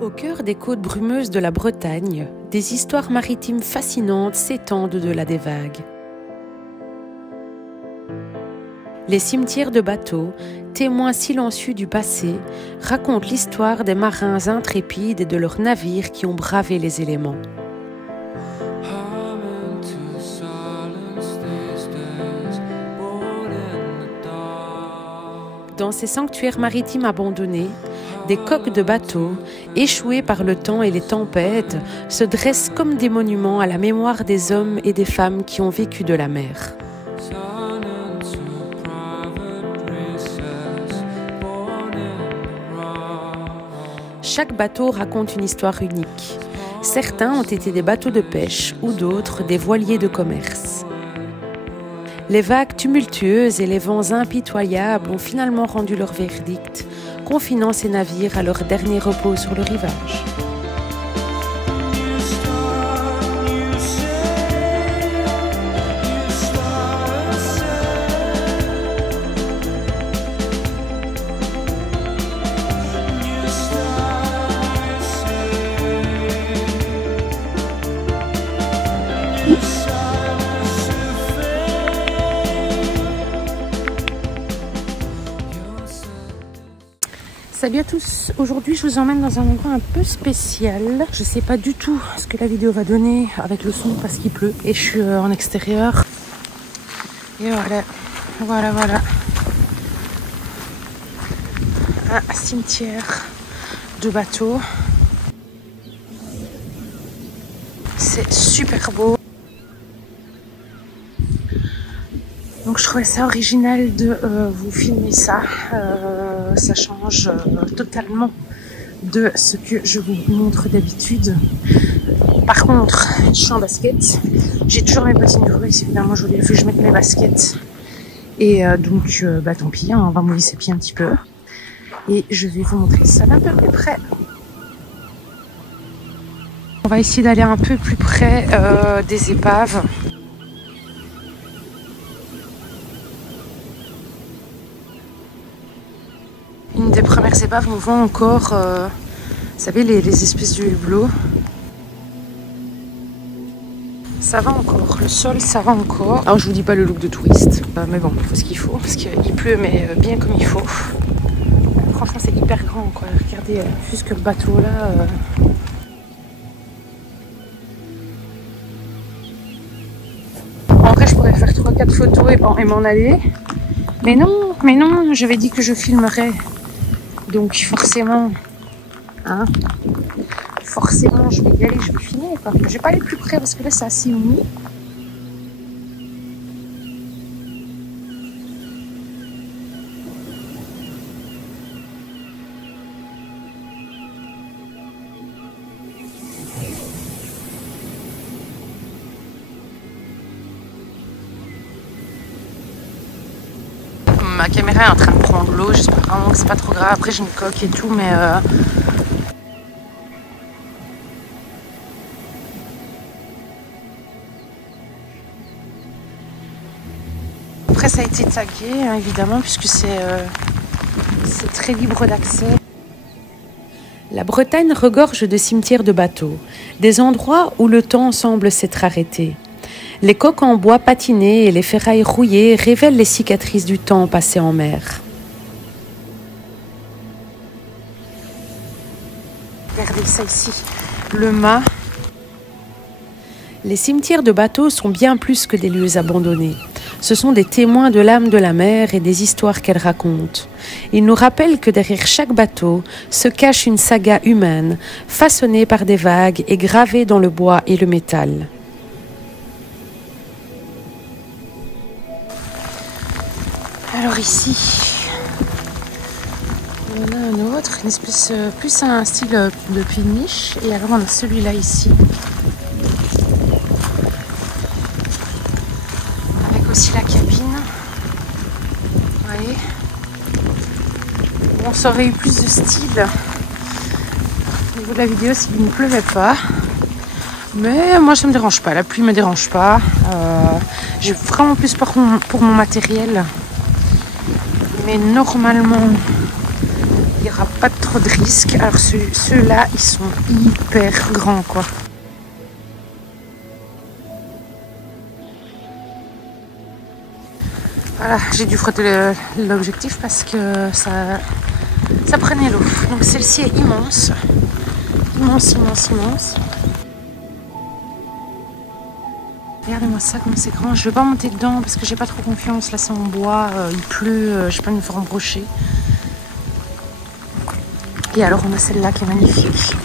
Au cœur des côtes brumeuses de la Bretagne, des histoires maritimes fascinantes s'étendent au-delà des vagues. Les cimetières de bateaux, témoins silencieux du passé, racontent l'histoire des marins intrépides et de leurs navires qui ont bravé les éléments. Dans ces sanctuaires maritimes abandonnés, des coques de bateaux, échoués par le temps et les tempêtes, se dressent comme des monuments à la mémoire des hommes et des femmes qui ont vécu de la mer. Chaque bateau raconte une histoire unique. Certains ont été des bateaux de pêche ou d'autres des voiliers de commerce. Les vagues tumultueuses et les vents impitoyables ont finalement rendu leur verdict, confinant ces navires à leur dernier repos sur le rivage. Salut à tous, aujourd'hui je vous emmène dans un endroit un peu spécial. Je sais pas du tout ce que la vidéo va donner avec le son parce qu'il pleut et je suis en extérieur. Et voilà. Un cimetière de bateaux. C'est super beau. Donc je trouvais ça original de vous filmer ça. Ça change totalement de ce que je vous montre d'habitude. Par contre, je suis en basket. J'ai toujours mes bottines de russe, évidemment, je voulais que je mette mes baskets. Et donc, tant pis, hein, on va mouiller ses pieds un petit peu. Et je vais vous montrer ça d'un peu plus près. On va essayer d'aller un peu plus près des épaves. Une des premières épaves, on voit encore, vous savez, les espèces de hublots. Ça va encore, le sol, ça va encore. Alors, je vous dis pas le look de touriste, mais bon, il faut ce qu'il faut, parce qu'il pleut, mais bien comme il faut. Franchement, c'est hyper grand, quoi. Regardez, juste que le bateau, là... En vrai, je pourrais faire 3-4 photos et m'en aller. Mais non, j'avais dit que je filmerais. Donc forcément, forcément je vais y aller, je vais filmer quoi. Je vais pas aller plus près parce que là c'est assez mou. Ma caméra est en train de prendre l'eau, j'espère vraiment que c'est pas trop grave. Après j'ai une coque et tout, mais après ça a été tagué, hein, évidemment, puisque c'est très libre d'accès. La Bretagne regorge de cimetières de bateaux, des endroits où le temps semble s'être arrêté. Les coques en bois patinées et les ferrailles rouillées révèlent les cicatrices du temps passé en mer. Regardez ça ici, le mât. Les cimetières de bateaux sont bien plus que des lieux abandonnés. Ce sont des témoins de l'âme de la mer et des histoires qu'elle raconte. Ils nous rappellent que derrière chaque bateau se cache une saga humaine, façonnée par des vagues et gravée dans le bois et le métal. Alors ici, il y en a un autre, une espèce, plus un style de péniche. Et alors on a celui-là ici. Avec aussi la cabine. Vous voyez. Bon, ça aurait eu plus de style au niveau de la vidéo s'il ne pleuvait pas. Mais moi ça me dérange pas, la pluie me dérange pas. J'ai vraiment plus peur pour mon matériel. Mais normalement, il n'y aura pas trop de risques. Alors ceux-là, ils sont hyper grands, quoi. Voilà, j'ai dû frotter l'objectif parce que ça prenait l'eau. Donc celle-ci est immense. Immense, immense, immense. Regardez-moi ça, comme c'est grand. Je ne vais pas monter dedans parce que j'ai pas trop confiance. Là, c'est en bois, il pleut, je vais pas me faire embrocher. Et alors, on a celle-là qui est magnifique.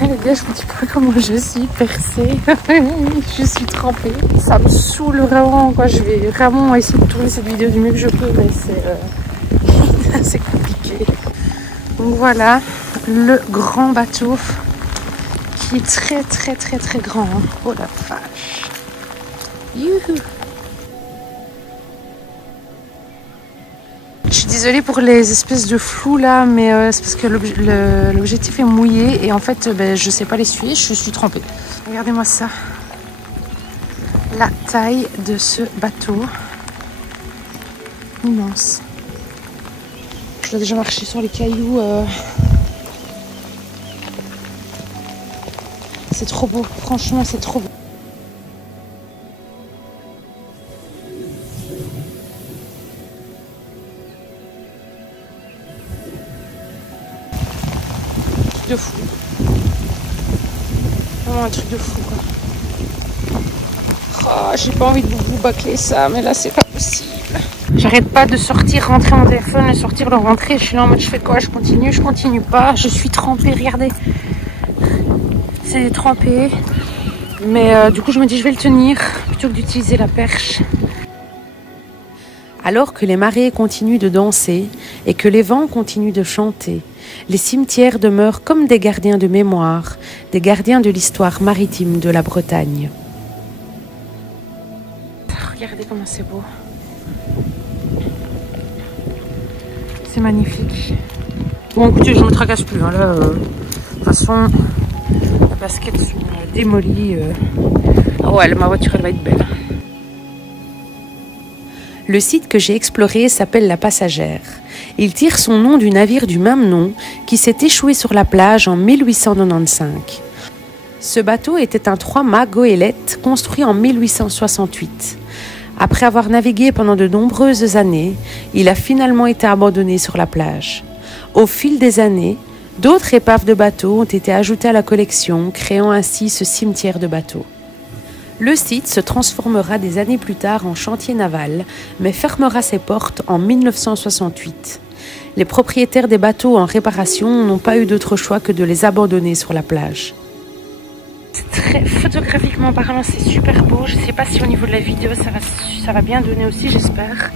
Les gars, je vous dis pas comment je suis percée. Je suis trempée. Ça me saoule vraiment, quoi. Je vais vraiment essayer de tourner cette vidéo du mieux que je peux, mais c'est compliqué. Donc voilà, le grand bateau qui est très très très très grand. Hein. Oh la vache. Youhou. Je suis désolée pour les espèces de flous là, mais c'est parce que l'objectif est mouillé et en fait je sais pas l'essuyer, je suis trempée. Regardez-moi ça. La taille de ce bateau. Immense. Je dois déjà marcher sur les cailloux. C'est trop beau, franchement c'est trop beau. De fou. Vraiment un truc de fou quoi. Oh, j'ai pas envie de vous bâcler ça, mais là c'est pas possible. J'arrête pas de sortir, rentrer mon téléphone, sortir, le rentrer. Je suis là en mode je fais quoi? Je continue pas. Je suis trempée, regardez. C'est trempé. Mais du coup je me dis je vais le tenir plutôt que d'utiliser la perche. Alors que les marées continuent de danser et que les vents continuent de chanter, les cimetières demeurent comme des gardiens de mémoire, des gardiens de l'histoire maritime de la Bretagne. Regardez comment c'est beau. C'est magnifique. Bon écoutez, je ne me tracasse plus. Hein, là, de toute façon, les baskets sont démolies. Ah ouais, ma voiture elle va être belle. Le site que j'ai exploré s'appelle La Passagère. Il tire son nom du navire du même nom qui s'est échoué sur la plage en 1895. Ce bateau était un 3-mâts goélette construit en 1868. Après avoir navigué pendant de nombreuses années, il a finalement été abandonné sur la plage. Au fil des années, d'autres épaves de bateaux ont été ajoutées à la collection, créant ainsi ce cimetière de bateaux. Le site se transformera des années plus tard en chantier naval, mais fermera ses portes en 1968. Les propriétaires des bateaux en réparation n'ont pas eu d'autre choix que de les abandonner sur la plage. C'est très photographiquement parlant, c'est super beau. Je ne sais pas si au niveau de la vidéo ça va bien donner aussi, j'espère.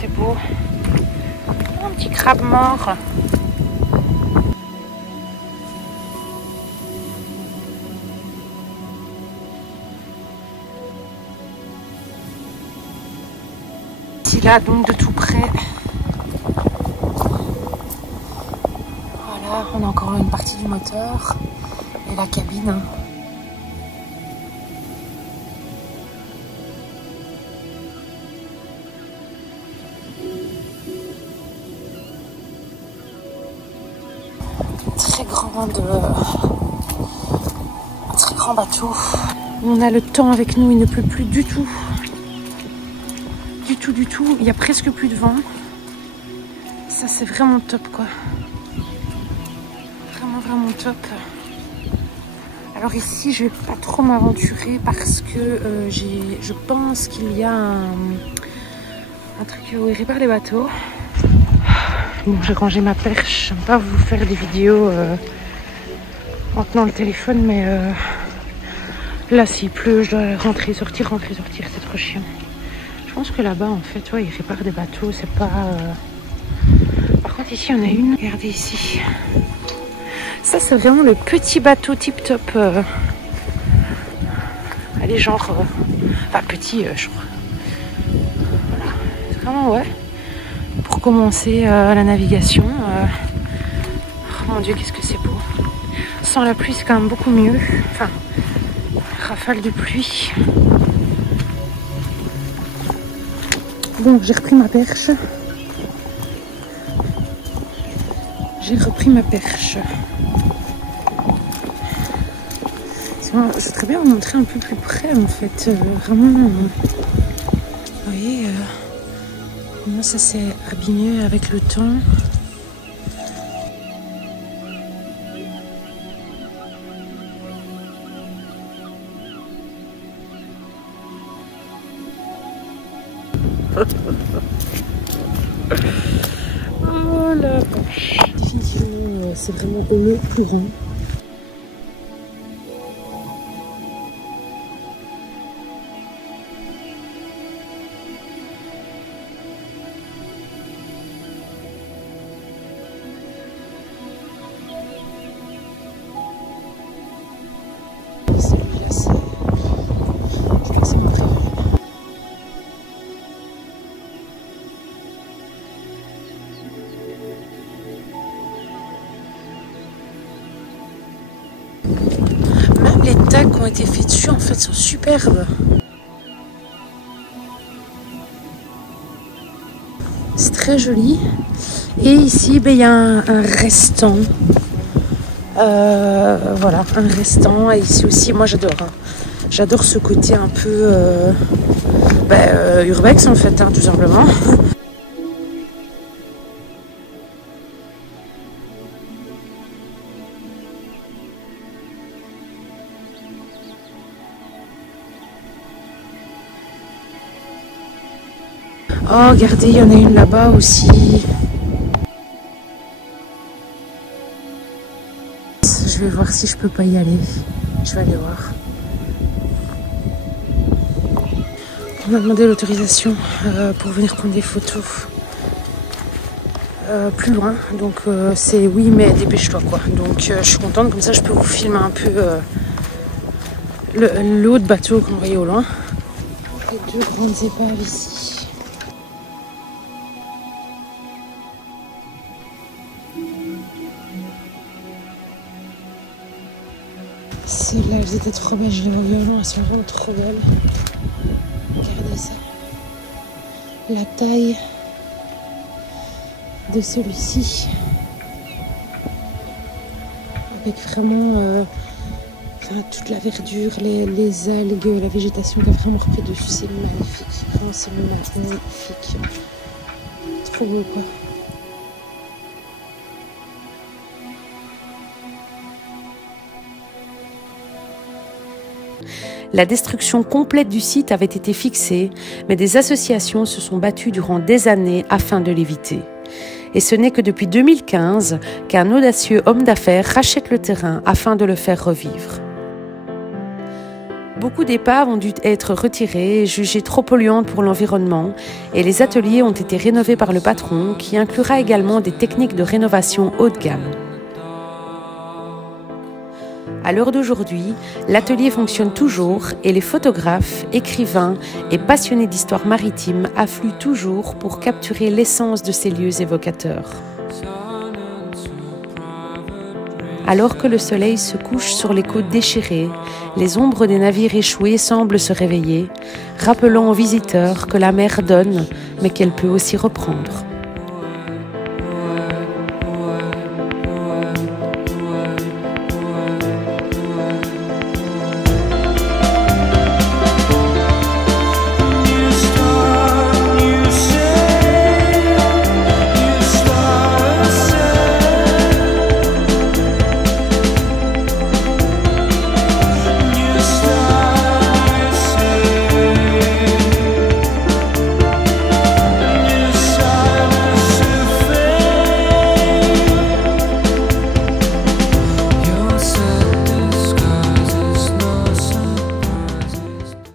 C'est beau. Un petit crabe mort. Ici là, donc de tout près. Voilà, on a encore une partie du moteur et la cabine. Très grand bateau. On a le temps avec nous, il ne pleut plus du tout. Du tout, il y a presque plus de vent. Ça c'est vraiment top quoi. Vraiment top. Alors ici je vais pas trop m'aventurer parce que je pense qu'il y a un truc où ils réparent les bateaux. Bon, j'ai rangé ma perche. J'aime pas vous faire des vidéos en tenant le téléphone, mais là s'il pleut je dois rentrer, sortir, c'est trop chiant. Je pense que là-bas en fait ouais, ils réparent des bateaux, c'est pas par contre ici on a une, regardez ici, ça c'est vraiment le petit bateau tip top allez genre enfin petit je crois, voilà. C'est vraiment ouais pour commencer la navigation. Oh mon dieu qu'est-ce que c'est beau, sans la pluie c'est quand même beaucoup mieux, enfin rafales de pluie. Bon, j'ai repris ma perche. Je voudrais bien vous montrer un peu plus près en fait. Vraiment, vous voyez comment ça s'est abîmé avec le temps. Oh la vache. Définitivement, c'est vraiment le courant. Celui-là, c'est mon préféré. Même les tags qui ont été faits dessus en fait sont superbes. C'est très joli. Et ici, ben, il y a un restant. Voilà, un restant. Et ici aussi, moi j'adore. Hein. J'adore ce côté un peu urbex en fait, hein, tout simplement. Oh, regardez, il y en a une là-bas aussi. Je vais voir si je peux pas y aller. Je vais aller voir. On m'a demandé l'autorisation pour venir prendre des photos plus loin. Donc c'est oui, mais dépêche-toi quoi. Donc je suis contente, comme ça je peux vous filmer un peu l'autre bateau qu'on voyait au loin. Les deux grandes épaves ici. Celles-là, elles étaient trop belles, je les vois violents, elles sont vraiment trop belles. Regardez ça. La taille de celui-ci. Avec vraiment toute la verdure, les algues, la végétation qui a vraiment repris dessus. C'est magnifique. Vraiment, c'est magnifique. Trop beau, quoi. La destruction complète du site avait été fixée, mais des associations se sont battues durant des années afin de l'éviter. Et ce n'est que depuis 2015 qu'un audacieux homme d'affaires rachète le terrain afin de le faire revivre. Beaucoup d'épaves ont dû être retirées, jugées trop polluantes pour l'environnement, et les ateliers ont été rénovés par le patron, qui inclura également des techniques de rénovation haut de gamme. À l'heure d'aujourd'hui, l'atelier fonctionne toujours et les photographes, écrivains et passionnés d'histoire maritime affluent toujours pour capturer l'essence de ces lieux évocateurs. Alors que le soleil se couche sur les côtes déchirées, les ombres des navires échoués semblent se réveiller, rappelant aux visiteurs que la mer donne, mais qu'elle peut aussi reprendre.